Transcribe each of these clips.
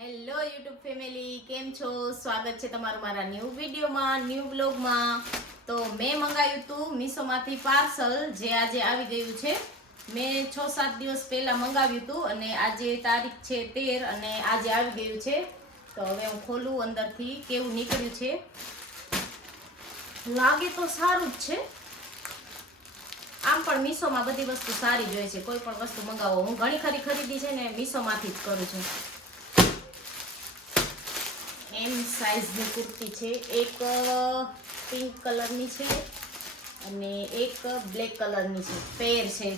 Hello YouTube family, કેમ છો? સ્વાગત છે તમારું મારા ન્યૂ વિડીયોમાં, ન્યૂ બ્લોગમાં. તો મેં મંગાવ્યું હતું મીશોમાંથી પાર્સલ, જે આજે આવી ગયું છે. મેં 6-7 દિવસ પહેલા મંગાવ્યું હતું અને આજે તારીખ છે 13 અને આજે આવી ગયું છે. તો હવે હું ખોલું અંદરથી કેવું નીકળ્યું છે. લાગે તો સારું જ છે. આમ પણ મીશોમાં બધી વસ્તુ સારી જ હોય છે. કોઈ પણ વસ્તુ મંગાવો, હું ઘણી ખરી ખરીદી છે ને મીશોમાંથી જ કરું છું. એમ સાઈઝની કુર્તી છે, એક પિંક કલરની છે અને એક બ્લેક કલરની છે. પેર છે,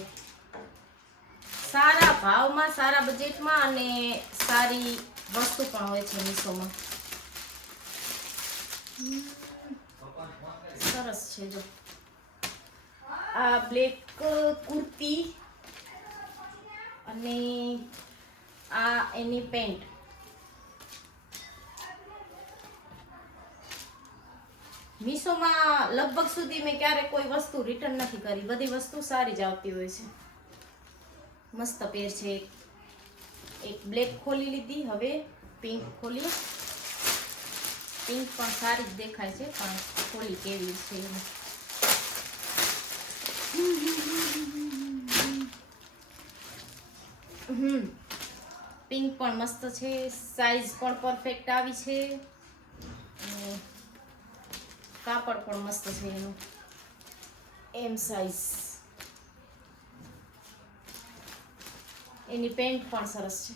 સારા ભાવમાં, સારા બજેટમાં અને સારી વસ્તુ પણ હોય છે મીશોમાં. સરસ છે. જો આ બ્લેક કુર્તી અને આ એની પેન્ટ. મીશોમાં લગભગ સુધી મેં ક્યારેય કોઈ વસ્તુ રિટર્ન નથી કરી. બધી વસ્તુ સારી જ આવતી હોય છે. મસ્ત પેર છે. એક બ્લેક ખોલી લીધી, હવે પિંક ખોલી. પિંક પણ સારી જ દેખાય છે, પણ ખોલી કેવી છે. પિંક પણ મસ્ત છે, સાઈઝ પણ પરફેક્ટ આવી છે અને કાપડ પણ મસ્ત છે એનું. એમ સાઈઝ. એની પેન્ટ પણ સરસ છે.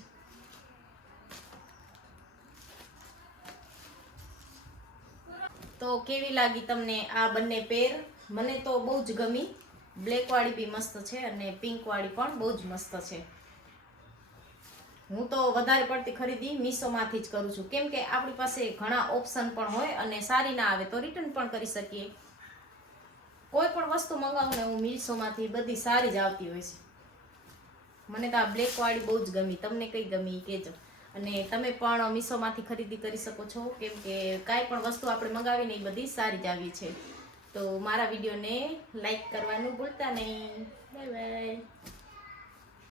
તો કેવી લાગી તમને આ બંને પેર? મને તો બહુ જ ગમી. બ્લેક વાળી બી મસ્ત છે અને પિંક વાળી પણ બહુ જ મસ્ત છે. હું તો વધારે પડતી ખરીદી મીશોમાંથી જ કરું છું, કેમ કે આપણી પાસે ઘણા ઓપ્શન પણ હોય અને સારી ના આવે તો રિટર્ન પણ કરી શકીએ. કોઈ પણ વસ્તુ મંગાવું ને હું મીશોમાંથી, બધી સારી જ આવતી હોય છે. મને તો આ બ્લેક વાળી બહુ જ ગમી. તમને કઈ ગમી કહેજો. અને તમે પણ મીશોમાંથી ખરીદી કરી શકો છો, કેમ કે કાંઈ પણ વસ્તુ આપણે મંગાવીને એ બધી સારી જ આવી છે. તો મારા વિડીયોને લાઈક કરવાનું ભૂલતા નહીં. Bye bye.